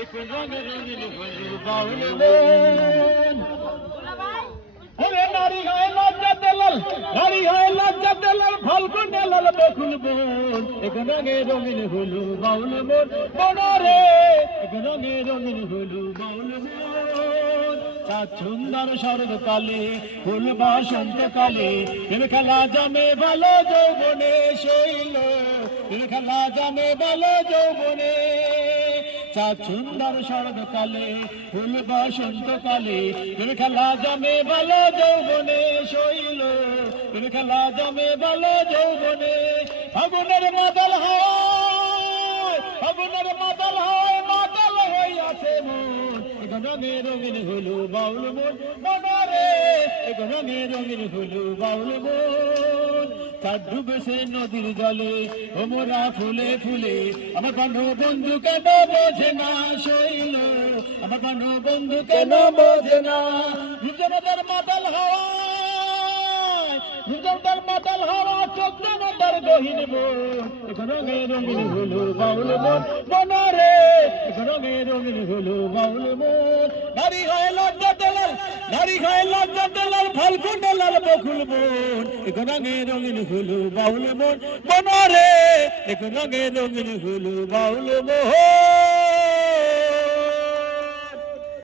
এক রঙে রঙিন হলু বাউল মন ওরে নারী হয় লজ্জাতে লাল নারী হয় লজ্জাতে লাল ফাল্গুনে লাল বকুল বন এক রঙে রঙিন হলু বাউল মন মনরে এক রঙে রঙিন হলু বাউল মন চাঁদ সুন্দর শরৎকালে ফুল বসন্তকালে প্রেম খেলা জমে ভালো যৌবনে শৈল প্রেম খেলা জমে ভালো যৌবনে চাঁদ সুন্দর শরৎকালে ফুল বসন্তকালে প্রেম খেলা জমে ভালো যৌবনে শৈল প্রেম খেলা জমে ভালো যৌবনে ফাগুনের মাতাল হয় ফাগুনের মাতাল হয় মাতাল হইয়াছে মন এক রঙে রঙিন হলু বাউল মন মনরে এক রঙে রঙিন হলু বাউল মন চাঁদ ডুবেছে নদীর জলে ওমরা ফুলে ফুলে আমার বানো বন্ধু কেন বোঝে না শৈল আমার বানো বন্ধু কেন বোঝে না রূপজনতার মাতাল হাওয়া রূপজনতার মাতাল হাওয়া চোদ্দনতার গহীন মন এক রঙে রঙিন হলু বাউল মন মনরে এক রঙে রঙিন হলু বাউল মন নারী হয় লজ্জাতে লাল নারী হয় লজ্জাতে লাল ফাল্গুনে লাল বকুল বন এক রঙে রঙিন হলু বাউল মন মনরে এক রঙে রঙিন হলু বাউল মন।